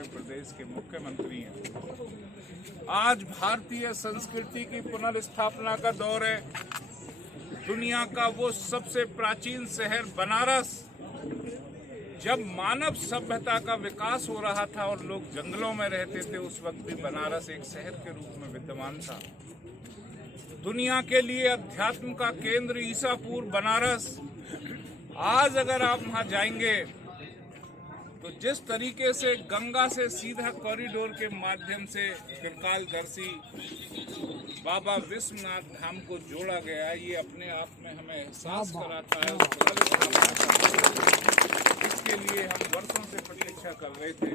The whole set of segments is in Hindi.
हमारे प्रदेश के मुख्यमंत्री हैं। आज भारतीय संस्कृति की पुनर्स्थापना का दौर है। दुनिया का वो सबसे प्राचीन शहर बनारस, जब मानव सभ्यता का विकास हो रहा था और लोग जंगलों में रहते थे, उस वक्त भी बनारस एक शहर के रूप में विद्यमान था। दुनिया के लिए अध्यात्म का केंद्र ईसापुर बनारस। आज अगर आप वहां जाएंगे तो जिस तरीके से गंगा से सीधा कॉरिडोर के माध्यम से त्रिकालदर्शी बाबा विश्वनाथ धाम को जोड़ा गया, ये अपने आप में हमें एहसास कराता है। इसके लिए हम वर्षों से प्रतीक्षा कर रहे थे।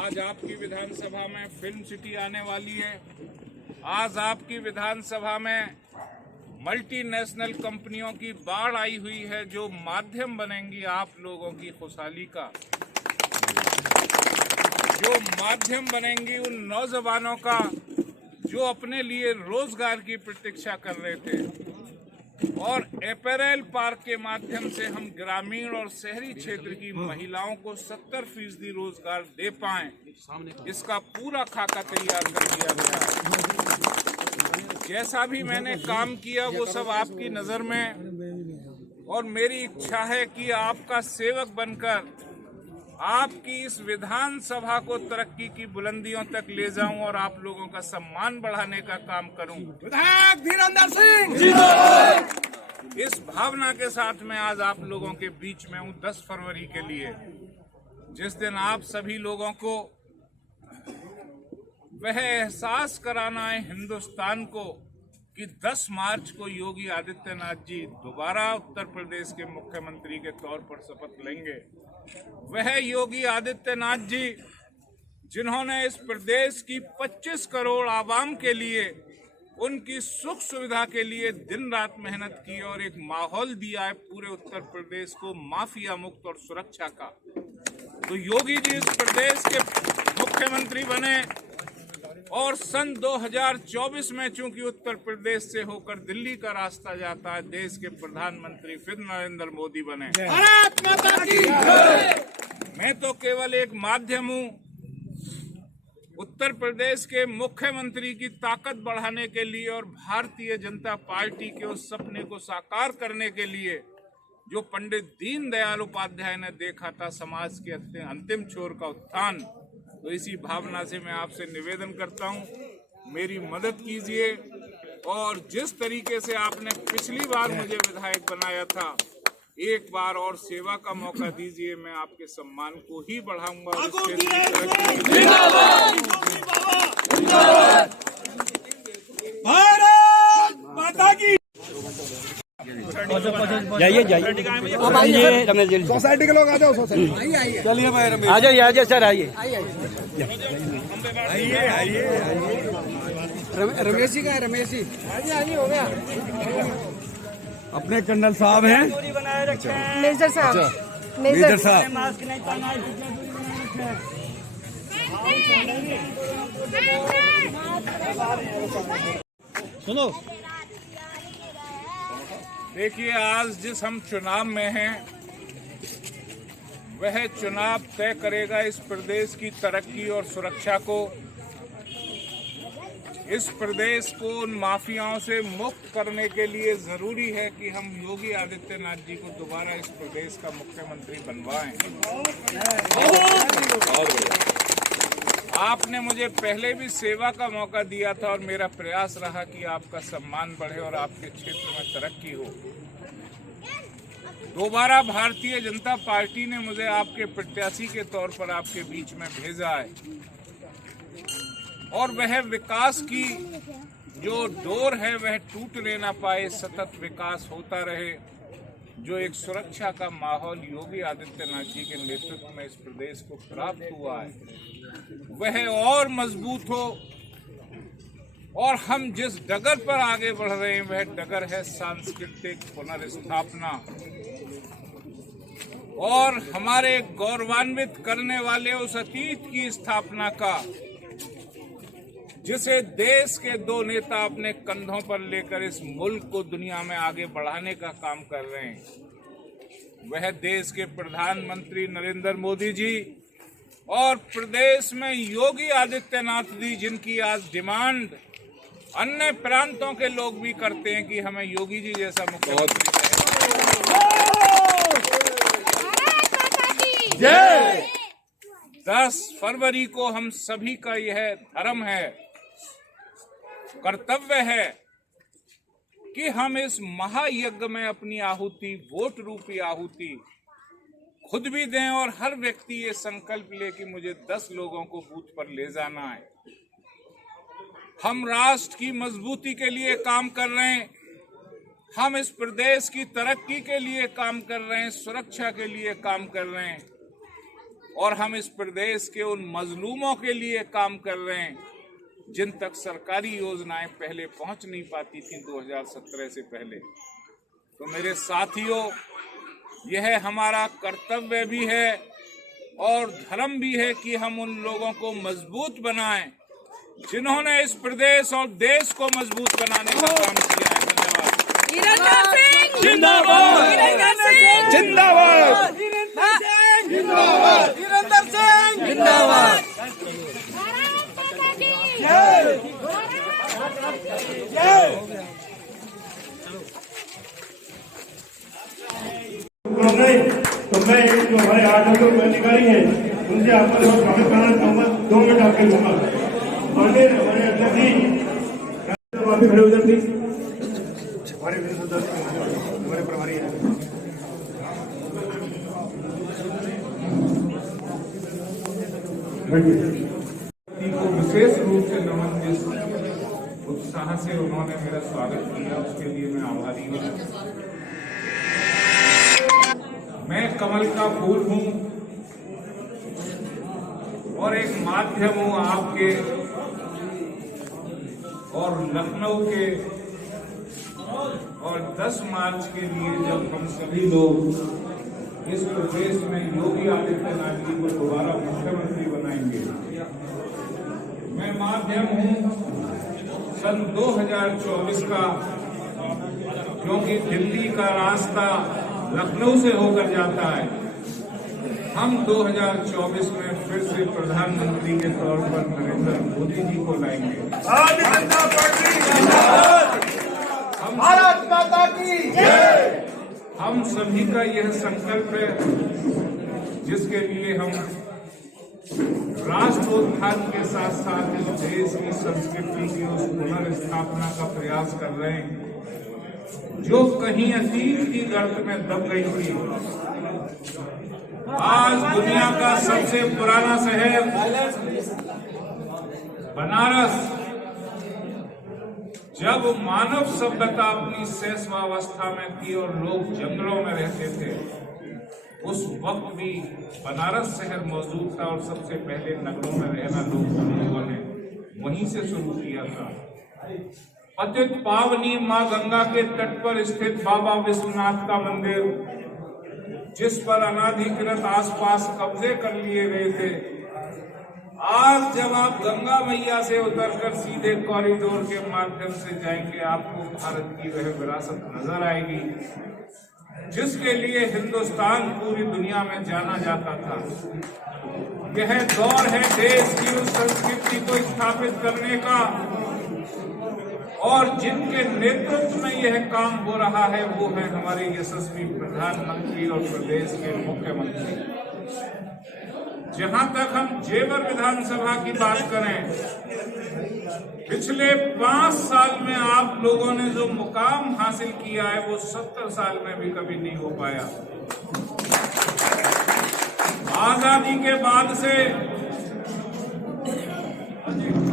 आज आपकी विधानसभा में फिल्म सिटी आने वाली है। आज आपकी विधानसभा में मल्टीनेशनल कंपनियों की बाढ़ आई हुई है, जो माध्यम बनेंगी आप लोगों की खुशहाली का, जो माध्यम बनेंगी उन नौजवानों का जो अपने लिए रोजगार की प्रतीक्षा कर रहे थे। और अपैरेल पार्क के माध्यम से हम ग्रामीण और शहरी क्षेत्र की महिलाओं को 70% रोजगार दे पाएं, इसका पूरा खाका तैयार कर दिया गया। जैसा भी मैंने काम किया वो सब आपकी नजर में, और मेरी इच्छा है कि आपका सेवक बनकर आपकी इस विधानसभा को तरक्की की बुलंदियों तक ले जाऊं और आप लोगों का सम्मान बढ़ाने का काम करूं। विधायक धीरेंद्र सिंह, इस भावना के साथ मैं आज आप लोगों के बीच में हूं 10 फरवरी के लिए, जिस दिन आप सभी लोगों को वह एहसास कराना है हिंदुस्तान को कि 10 मार्च को योगी आदित्यनाथ जी दोबारा उत्तर प्रदेश के मुख्यमंत्री के तौर पर शपथ लेंगे। वह योगी आदित्यनाथ जी जिन्होंने इस प्रदेश की 25 करोड़ आवाम के लिए, उनकी सुख सुविधा के लिए दिन रात मेहनत की और एक माहौल दिया है पूरे उत्तर प्रदेश को माफिया मुक्त और सुरक्षा का। तो योगी जी इस प्रदेश के मुख्यमंत्री बने और सन 2024 में चूंकि उत्तर प्रदेश से होकर दिल्ली का रास्ता जाता है, देश के प्रधानमंत्री फिर नरेंद्र मोदी बने। भारत माता की जय। मैं तो केवल एक माध्यम हूं। उत्तर प्रदेश के मुख्यमंत्री की ताकत बढ़ाने के लिए और भारतीय जनता पार्टी के उस सपने को साकार करने के लिए जो पंडित दीनदयाल उपाध्याय ने देखा था, समाज के अंतिम छोर का उत्थान। तो इसी भावना से मैं आपसे निवेदन करता हूं, मेरी मदद कीजिए और जिस तरीके से आपने पिछली बार मुझे विधायक बनाया था, एक बार और सेवा का मौका दीजिए। मैं आपके सम्मान को ही बढ़ाऊंगा। भारत माता की जाइए जाइए, अब आइए रमेश जी, सोसाइटी के लोग आ जाओ। सोसाइटी आइए, चलिए भाई रमेश, आ जाइए सर, आइए आइए। रमेश जी का है, रमेश जी आइए हो गया। अपने कर्नल साहब हैं, मेजर साहब, मेजर साहब। सुनो, देखिए, आज जिस हम चुनाव में हैं, वह चुनाव तय करेगा इस प्रदेश की तरक्की और सुरक्षा को। इस प्रदेश को उन माफियाओं से मुक्त करने के लिए जरूरी है कि हम योगी आदित्यनाथ जी को दोबारा इस प्रदेश का मुख्यमंत्री बनवाएं। आपने मुझे पहले भी सेवा का मौका दिया था और मेरा प्रयास रहा कि आपका सम्मान बढ़े और आपके क्षेत्र में तरक्की हो। दोबारा भारतीय जनता पार्टी ने मुझे आपके प्रत्याशी के तौर पर आपके बीच में भेजा है और वह विकास की जो डोर है वह टूटने ना पाए, सतत विकास होता रहे। जो एक सुरक्षा का माहौल योगी आदित्यनाथ जी के नेतृत्व में इस प्रदेश को प्राप्त हुआ है, वह और मजबूत हो। और हम जिस डगर पर आगे बढ़ रहे हैं वह डगर है सांस्कृतिक पुनर्स्थापना और हमारे गौरवान्वित करने वाले उस अतीत की स्थापना का, जिसे देश के दो नेता अपने कंधों पर लेकर इस मुल्क को दुनिया में आगे बढ़ाने का काम कर रहे हैं। वह देश के प्रधानमंत्री नरेंद्र मोदी जी और प्रदेश में योगी आदित्यनाथ जी, जिनकी आज डिमांड अन्य प्रांतों के लोग भी करते हैं कि हमें योगी जी जैसा मुख्यमंत्री चाहिए। 10 फरवरी को हम सभी का यह धर्म है, कर्तव्य है कि हम इस महायज्ञ में अपनी आहुति, वोट रूपी आहुति खुद भी दें और हर व्यक्ति ये संकल्प ले कि मुझे 10 लोगों को बूथ पर ले जाना है। हम राष्ट्र की मजबूती के लिए काम कर रहे हैं, हम इस प्रदेश की तरक्की के लिए काम कर रहे हैं, सुरक्षा के लिए काम कर रहे हैं और हम इस प्रदेश के उन मजलूमों के लिए काम कर रहे हैं जिन तक सरकारी योजनाएं पहले पहुंच नहीं पाती थी 2017 से पहले। तो मेरे साथियों, यह हमारा कर्तव्य भी है और धर्म भी है कि हम उन लोगों को मजबूत बनाएं जिन्होंने इस प्रदेश और देश को मजबूत बनाने का काम किया है। धन्यवाद। जिंदाबाद, जिंदाबाद, जिंदाबाद, जिंदाबाद। तो मैं जो हमारे 8 अधिकारी हैं उनसे आपका स्वागत करना चाहूंगा। 2 मिनट आपके लूंगा। हमारे अध्यक्ष जी आप भी खड़े हो जाए प्लीज। हमारे हमारे प्रभारी हैं। को विशेष रूप से नमन, जिस उत्साह से उन्होंने मेरा स्वागत किया उसके लिए मैं आभारी हूँ। मैं कमल का फूल हूँ और एक माध्यम हूँ आपके और लखनऊ के, और 10 मार्च के लिए जब हम सभी लोग इस प्रदेश में योगी आदित्यनाथ जी को दोबारा मुख्यमंत्री बनाएंगे, मैं माध्यम हूँ सन 2024 का, क्योंकि दिल्ली का रास्ता लखनऊ से होकर जाता है। हम 2024 में फिर से प्रधानमंत्री के तौर पर नरेंद्र मोदी जी को लाएंगे। भारत माता की जय। हम सभी का यह संकल्प है जिसके लिए हम राष्ट्रोत्थान के साथ साथ इस देश की संस्कृति की उस पुनर्स्थापना का प्रयास कर रहे हैं जो कहीं अतीत की गर्त में दब गई थी। आज दुनिया का सबसे पुराना शहर बनारस, जब मानव सभ्यता अपनी शैशवावस्था में थी और लोग जंगलों में रहते थे, उस वक्त भी बनारस शहर मौजूद था और सबसे पहले नगरों में रहना लोगों ने वहीं से शुरू किया था। पतित पावनी मां गंगा के तट पर स्थित बाबा विश्वनाथ का मंदिर, जिस पर अनाधिकृत आसपास कब्जे कर लिए गए थे, आज जब आप गंगा मैया से उतरकर सीधे कॉरिडोर के माध्यम से जाएंगे, आपको भारत की वह विरासत नजर आएगी जिसके लिए हिंदुस्तान पूरी दुनिया में जाना जाता था। यह दौर है देश की उस संस्कृति को स्थापित करने का, और जिनके नेतृत्व में यह काम हो रहा है वो है हमारे यशस्वी प्रधानमंत्री और प्रदेश के मुख्यमंत्री। जहां तक हम जेवर विधानसभा की बात करें, पिछले 5 साल में आप लोगों ने जो मुकाम हासिल किया है वो 70 साल में भी कभी नहीं हो पाया। आजादी के बाद से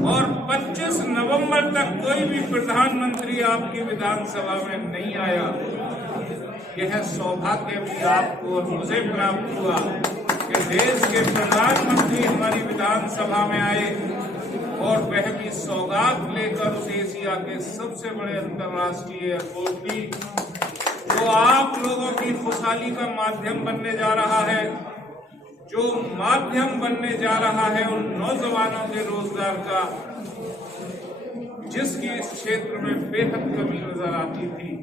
और 25 नवंबर तक कोई भी प्रधानमंत्री आपकी विधानसभा में नहीं आया। यह सौभाग्य भी आपको और मुझे प्राप्त हुआ कि देश के प्रधानमंत्री हमारी विधानसभा में आए और वह भी सौगात लेकर उस एशिया के सबसे बड़े अंतर्राष्ट्रीय एयरपोर्ट की, जो आप लोगों की खुशहाली का माध्यम बनने जा रहा है, जो माध्यम बनने जा रहा है उन नौजवानों के रोजगार का, जिसकी इस क्षेत्र में बेहद कमी नजर आती थी।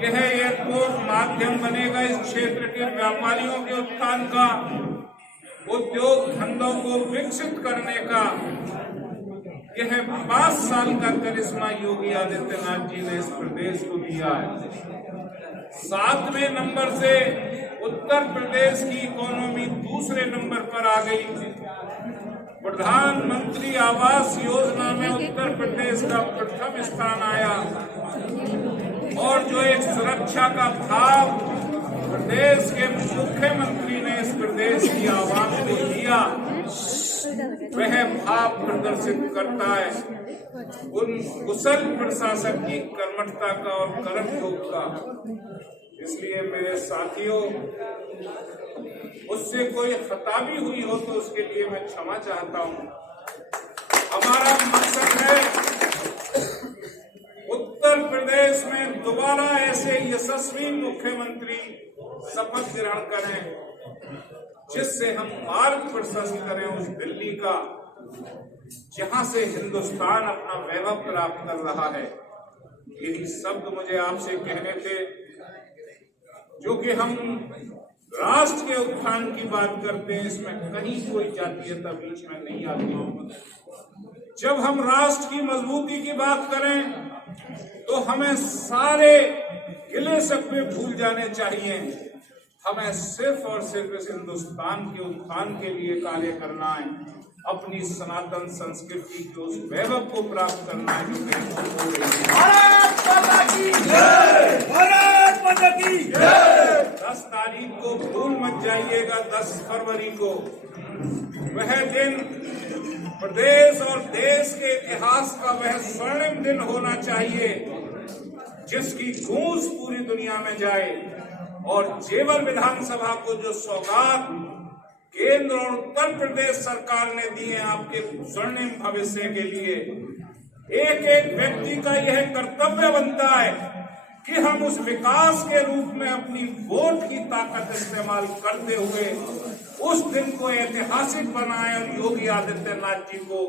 यह एयरपोर्ट माध्यम बनेगा इस क्षेत्र के व्यापारियों के उत्थान का, उद्योग धंधों को विकसित करने का यह 5 साल का करिश्मा योगी आदित्यनाथ जी ने इस प्रदेश को दिया है। 7वें नंबर से उत्तर प्रदेश की इकोनॉमी दूसरे नंबर पर आ गई। प्रधानमंत्री आवास योजना में उत्तर प्रदेश का प्रथम स्थान आया और जो एक सुरक्षा का भाव प्रदेश के मुख्यमंत्री ने इस प्रदेश की आवाम को दिया, वह भाव प्रदर्शित करता है उन कुशल प्रशासक की कर्मठता का और कर्मयोग का। इसलिए मेरे साथियों, उससे कोई खता भी हुई हो तो उसके लिए मैं क्षमा चाहता हूं। हमारा मकसद है उत्तर प्रदेश में दोबारा ऐसे यशस्वी मुख्यमंत्री शपथ ग्रहण करें जिससे हम मार्ग प्रशस्त करें उस दिल्ली का जहां से हिंदुस्तान अपना वैभव प्राप्त कर रहा है। यही शब्द मुझे आपसे कहने थे। जो कि हम राष्ट्र के उत्थान की बात करते हैं, इसमें कहीं कोई जातीयता बीच में नहीं आती। जब हम राष्ट्र की मजबूती की बात करें तो हमें सारे गिले शिकवे भूल जाने चाहिए। हमें सिर्फ और सिर्फ इस हिंदुस्तान के उत्थान के लिए कार्य करना है, अपनी सनातन संस्कृति के उस वैभव को प्राप्त करना है जो भारत माता की जय, भारत माता की जय। 10 तारीख को भूल मत जाइएगा, 10 फरवरी को वह दिन प्रदेश और देश के इतिहास का वह स्वर्णिम दिन होना चाहिए जिसकी गूंज पूरी दुनिया में जाए। और जेवर विधानसभा को जो सौगात केंद्र और उत्तर प्रदेश सरकार ने दी है आपके स्वर्णिम भविष्य के लिए, एक एक व्यक्ति का यह कर्तव्य बनता है कि हम उस विकास के रूप में अपनी वोट की ताकत इस्तेमाल करते हुए उस दिन को ऐतिहासिक बनाए और योगी आदित्यनाथ जी को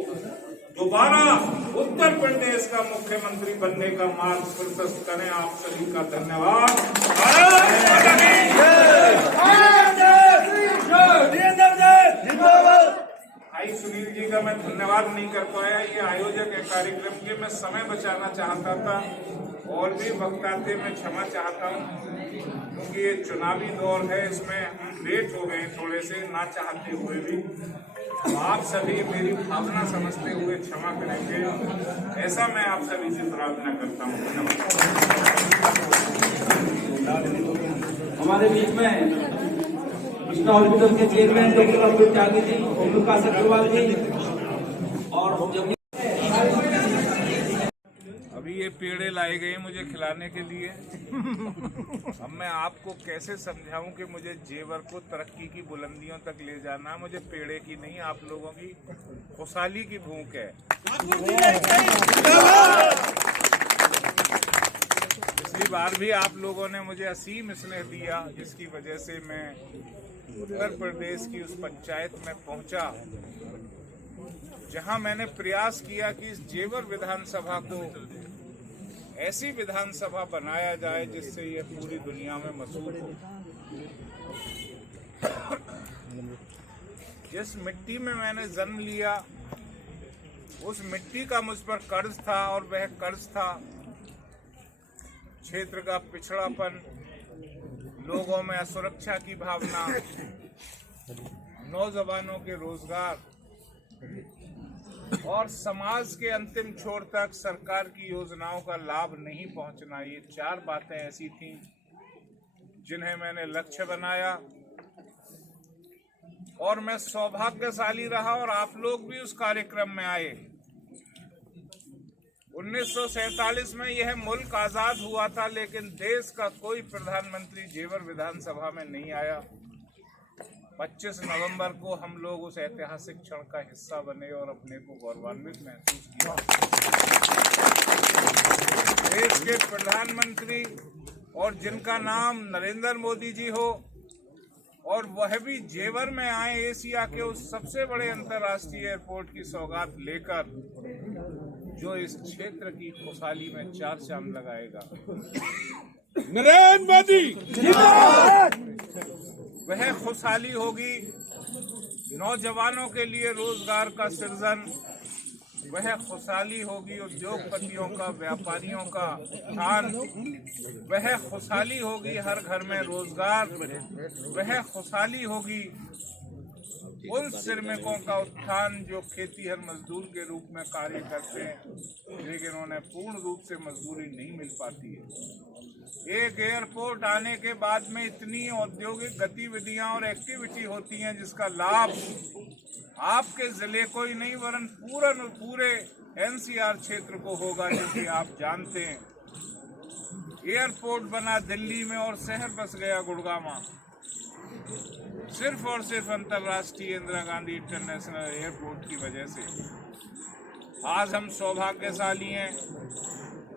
दोबारा उत्तर प्रदेश का मुख्यमंत्री बनने का मार्ग प्रशस्त करें। आप सभी का धन्यवाद। भाई सुनील जी का मैं धन्यवाद नहीं कर पाया। ये आयोजक है कार्यक्रम के, मैं समय बचाना चाहता था और भी वक्ता थे, मैं क्षमा चाहता हूँ क्योंकि ये चुनावी दौर है, इसमें हम लेट हो गए थोड़े से, ना चाहते हुए भी। आप सभी मेरी भावना समझते हुए क्षमा करेंगे, ऐसा मैं आप सभी से प्रार्थना करता हूँ। धन्यवाद। हमारे बीच में कृष्णा हॉस्पिटल के चेयरमैन डॉक्टर अब्दुल त्यागी जी, ओमप्रकाश अग्रवाल जी और अभी ये पेड़े लाए गए मुझे खिलाने के लिए। अब मैं आपको कैसे समझाऊं कि मुझे जेवर को तरक्की की बुलंदियों तक ले जाना, मुझे पेड़े की नहीं, आप लोगों की खुशहाली की भूख है। पिछली बार भी आप लोगों ने मुझे असीम स्नेह दिया जिसकी वजह से मैं उत्तर प्रदेश की उस पंचायत में पहुंचा जहां मैंने प्रयास किया कि इस जेवर विधानसभा को ऐसी विधानसभा बनाया जाए जिससे यह पूरी दुनिया में मशहूर हो। जिस मिट्टी में मैंने जन्म लिया उस मिट्टी का मुझ पर कर्ज था और वह कर्ज था क्षेत्र का पिछड़ापन, लोगों में असुरक्षा की भावना, नौजवानों के रोजगार और समाज के अंतिम छोर तक सरकार की योजनाओं का लाभ नहीं पहुंचना। ये 4 बातें ऐसी थीं जिन्हें मैंने लक्ष्य बनाया और मैं सौभाग्यशाली रहा और आप लोग भी उस कार्यक्रम में आए। 1947 में यह मुल्क आजाद हुआ था लेकिन देश का कोई प्रधानमंत्री जेवर विधानसभा में नहीं आया। 25 नवंबर को हम लोग उस ऐतिहासिक क्षण का हिस्सा बने और अपने को गौरवान्वित महसूस किया। देश के प्रधानमंत्री और जिनका नाम नरेंद्र मोदी जी हो और वह भी जेवर में आए, एशिया के उस सबसे बड़े अंतर्राष्ट्रीय एयरपोर्ट की सौगात लेकर जो इस क्षेत्र की खुशहाली में 4 चांद लगाएगा। नरेंद्र मोदी वह खुशहाली होगी नौजवानों के लिए रोजगार का सृजन, वह खुशहाली होगी उद्योगपतियों का, व्यापारियों का उत्थान, वह खुशहाली होगी हर घर में रोजगार, वह खुशहाली होगी उन श्रमिकों का उत्थान जो खेतीहर मजदूर के रूप में कार्य करते हैं लेकिन उन्हें पूर्ण रूप से मजदूरी नहीं मिल पाती है। एक एयरपोर्ट आने के बाद में इतनी औद्योगिक गतिविधियां और एक्टिविटी होती हैं जिसका लाभ आपके जिले को ही नहीं वरन पूरे एनसीआर क्षेत्र को होगा, क्योंकि आप जानते हैं एयरपोर्ट बना दिल्ली में और शहर बस गया गुड़गांव, सिर्फ और सिर्फ अंतर्राष्ट्रीय इंदिरा गांधी इंटरनेशनल एयरपोर्ट की वजह से। आज हम सौभाग्यशाली हैं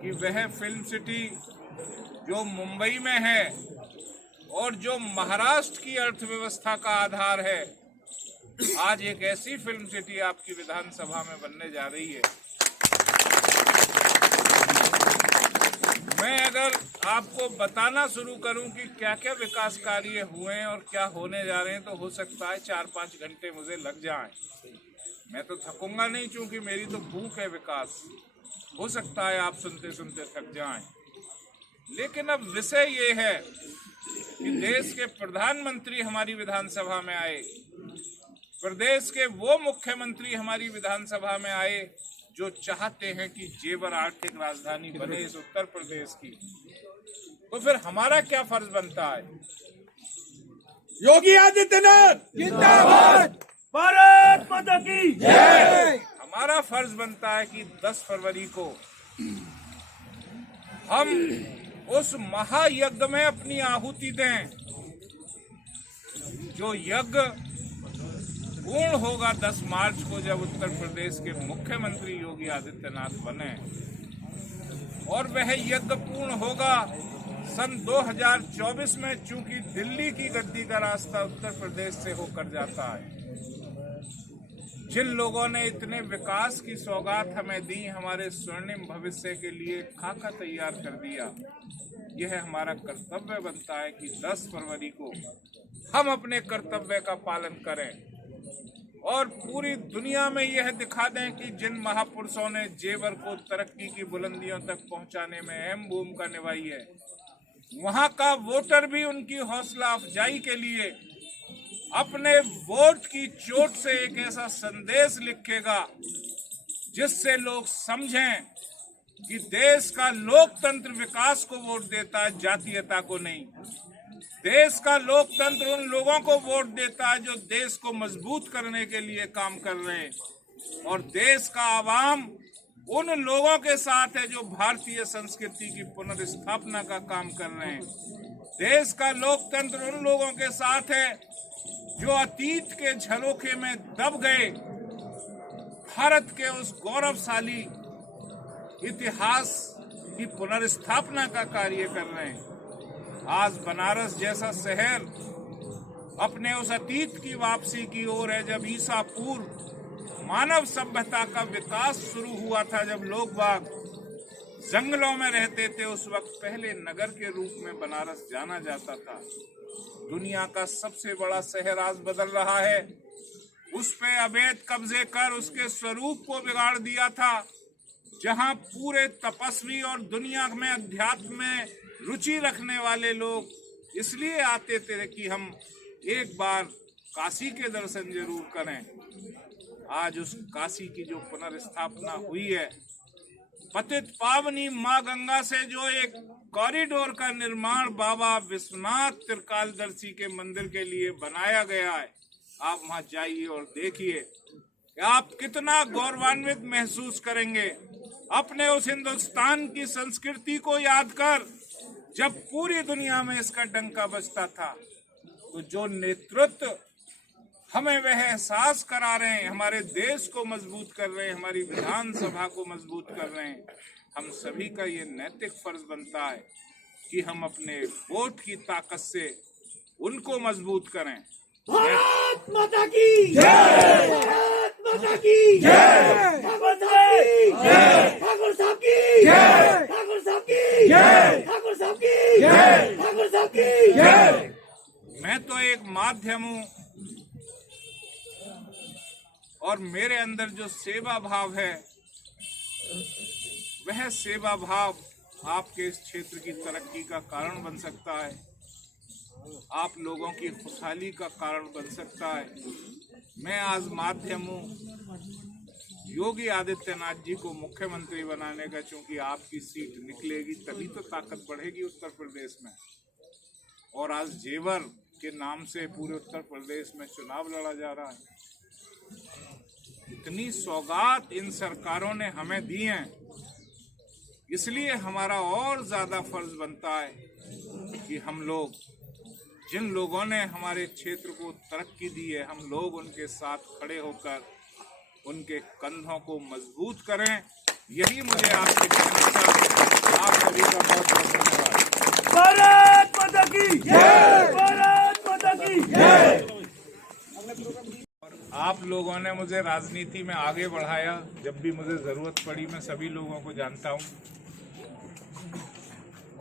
कि वह फिल्म सिटी जो मुंबई में है और जो महाराष्ट्र की अर्थव्यवस्था का आधार है, आज एक ऐसी फिल्म सिटी आपकी विधानसभा में बनने जा रही है। मैं अगर आपको बताना शुरू करूं कि क्या क्या विकास कार्य हुए हैं और क्या होने जा रहे हैं तो हो सकता है 4-5 घंटे मुझे लग जाएं। मैं तो थकूंगा नहीं, क्योंकि मेरी तो भूख है विकास। हो सकता है आप सुनते सुनते थक जाएं, लेकिन अब विषय ये है कि देश के प्रधानमंत्री हमारी विधानसभा में आए, प्रदेश के वो मुख्यमंत्री हमारी विधानसभा में आए जो चाहते हैं कि जेवर आर्थिक राजधानी बने इस उत्तर प्रदेश की। तो फिर हमारा क्या फर्ज बनता है? योगी आदित्यनाथ जिंदाबाद, भारत माता की जय। हमारा फर्ज बनता है कि 10 फरवरी को हम उस महायज्ञ में अपनी आहुति दें, जो यज्ञ पूर्ण होगा 10 मार्च को, जब उत्तर प्रदेश के मुख्यमंत्री योगी आदित्यनाथ बने। और वह यज्ञ पूर्ण होगा सन 2024 में, चूंकि दिल्ली की गद्दी का रास्ता उत्तर प्रदेश से होकर जाता है। जिन लोगों ने इतने विकास की सौगात हमें दी, हमारे स्वर्णिम भविष्य के लिए खाका तैयार कर दिया, यह हमारा कर्तव्य बनता है कि 10 फरवरी को हम अपने कर्तव्य का पालन करें और पूरी दुनिया में यह दिखा दें कि जिन महापुरुषों ने जेवर को तरक्की की बुलंदियों तक पहुंचाने में अहम भूमिका निभाई है, वहां का वोटर भी उनकी हौसला अफजाई के लिए अपने वोट की चोट से एक ऐसा संदेश लिखेगा जिससे लोग समझें कि देश का लोकतंत्र विकास को वोट देता है, जातीयता को नहीं। देश का लोकतंत्र उन लोगों को वोट देता है जो देश को मजबूत करने के लिए काम कर रहे हैं, और देश का आवाम उन लोगों के साथ है जो भारतीय संस्कृति की पुनर्स्थापना का काम कर रहे हैं। देश का लोकतंत्र उन लोगों के साथ है जो अतीत के झरोखे में दब गए भारत के उस गौरवशाली इतिहास की पुनर्स्थापना का कार्य कर रहे हैं। आज बनारस जैसा शहर अपने उस अतीत की वापसी की ओर है, जब ईसा पूर्व मानव सभ्यता का विकास शुरू हुआ था, जब लोग बाग जंगलों में रहते थे, उस वक्त पहले नगर के रूप में बनारस जाना जाता था। दुनिया का सबसे बड़ा शहर आज बदल रहा है, उस पे अवैध कब्जे कर उसके स्वरूप को बिगाड़ दिया था। जहां पूरे तपस्वी और दुनिया में अध्यात्म में रुचि रखने वाले लोग इसलिए आते थे कि हम एक बार काशी के दर्शन जरूर करें। आज उस काशी की जो पुनर्स्थापना हुई है, पतित पावनी माँ गंगा से जो एक कॉरिडोर का निर्माण बाबा विश्वनाथ त्रिकालदर्शी के मंदिर के लिए बनाया गया है, आप वहां जाइए और देखिए कि आप कितना गौरवान्वित महसूस करेंगे अपने उस हिंदुस्तान की संस्कृति को याद कर, जब पूरी दुनिया में इसका डंका बजता था। तो जो नेतृत्व हमें वह एहसास करा रहे हैं, हमारे देश को मजबूत कर रहे हैं, हमारी विधानसभा को मजबूत कर रहे हैं, हम सभी का ये नैतिक फर्ज बनता है कि हम अपने वोट की ताकत से उनको मजबूत करें। भारत माता की जय, भारत माता की जय, ठाकुर साहब की जय, ठाकुर साहब की जय, ठाकुर साहब की जय, ठाकुर साहब की जय। मैं तो एक माध्यम हूँ और मेरे अंदर जो सेवा भाव है, वह सेवा भाव आपके इस क्षेत्र की तरक्की का कारण बन सकता है, आप लोगों की खुशहाली का कारण बन सकता है। मैं आज माध्यम हूँ योगी आदित्यनाथ जी को मुख्यमंत्री बनाने का, क्योंकि आपकी सीट निकलेगी तभी तो ताकत बढ़ेगी उत्तर प्रदेश में। और आज जेवर के नाम से पूरे उत्तर प्रदेश में चुनाव लड़ा जा रहा है। इतनी सौगात इन सरकारों ने हमें दी हैं, इसलिए हमारा और ज्यादा फर्ज बनता है कि हम लोग, जिन लोगों ने हमारे क्षेत्र को तरक्की दी है, हम लोग उनके साथ खड़े होकर उनके कंधों को मजबूत करें। यही मुझे आपसे कहना था। आप सभी का बहुत बहुत धन्यवाद। भारत माता की जय, भारत माता की जय। आप लोगों ने मुझे राजनीति में आगे बढ़ाया, जब भी मुझे जरूरत पड़ी। मैं सभी लोगों को जानता हूं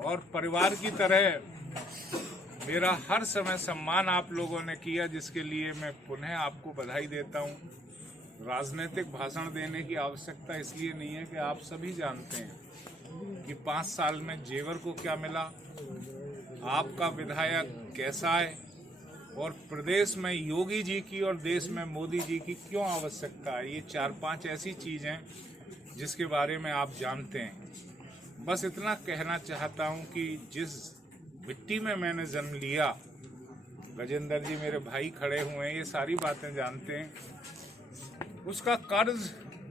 और परिवार की तरह मेरा हर समय सम्मान आप लोगों ने किया, जिसके लिए मैं पुनः आपको बधाई देता हूं। राजनीतिक भाषण देने की आवश्यकता इसलिए नहीं है कि आप सभी जानते हैं कि 5 साल में जेवर को क्या मिला, आपका विधायक कैसा है और प्रदेश में योगी जी की और देश में मोदी जी की क्यों आवश्यकता है। ये 4-5 ऐसी चीजें हैं जिसके बारे में आप जानते हैं। बस इतना कहना चाहता हूं कि जिस मिट्टी में मैंने जन्म लिया, गजेंद्र जी मेरे भाई खड़े हुए हैं, ये सारी बातें जानते हैं, उसका कर्ज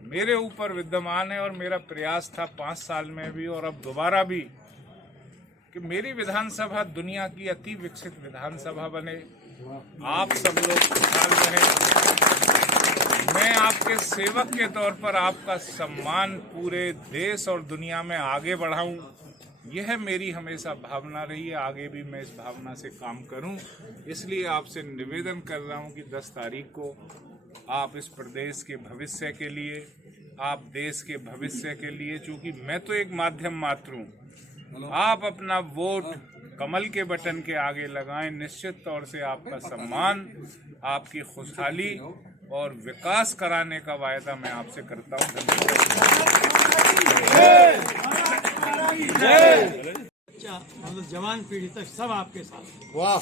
मेरे ऊपर विद्यमान है। और मेरा प्रयास था 5 साल में भी और अब दोबारा भी कि मेरी विधानसभा दुनिया की अति विकसित विधानसभा बने, आप सब लोग खुशहाल रहें। मैं आपके सेवक के तौर पर आपका सम्मान पूरे देश और दुनिया में आगे बढ़ाऊं, यह मेरी हमेशा भावना रही है। आगे भी मैं इस भावना से काम करूं। इसलिए आपसे निवेदन कर रहा हूं कि 10 तारीख को आप इस प्रदेश के भविष्य के लिए, आप देश के भविष्य के लिए, चूंकि मैं तो एक माध्यम मात्र हूं, आप अपना वोट कमल के बटन के आगे लगाएं। निश्चित तौर से आपका सम्मान, आपकी खुशहाली और विकास कराने का वायदा मैं आपसे करता हूं। धन्यवाद। मतलब जवान पीढ़ी तक सब आपके साथ। वाह।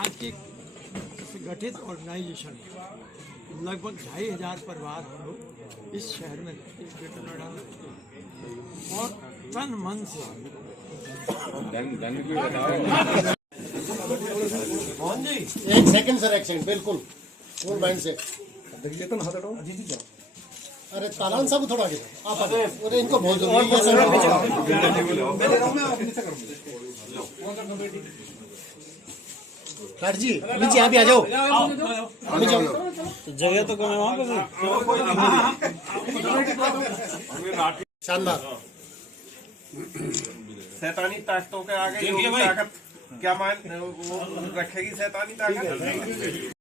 आज की गठित ऑर्गेनाइजेशन लगभग 2500 परिवार हम लोग इस शहर में, इस ग्रेटर नोएडा में, और तन मन से एक सेकंड सर, एक्शन बिल्कुल फुल माइंड से। अरे तालान साहब थोड़ा आगे आप आगे। अरे इनको बहुत जरूरी है सर जी। नीचे आप भी आ जाओ, अभी जाओ। जगह तो कम है वहाँ पे। शानदार। शैतानी ताकतों के आगे योगी ताकत क्या मान वो रखेगी शैतानी ताकत।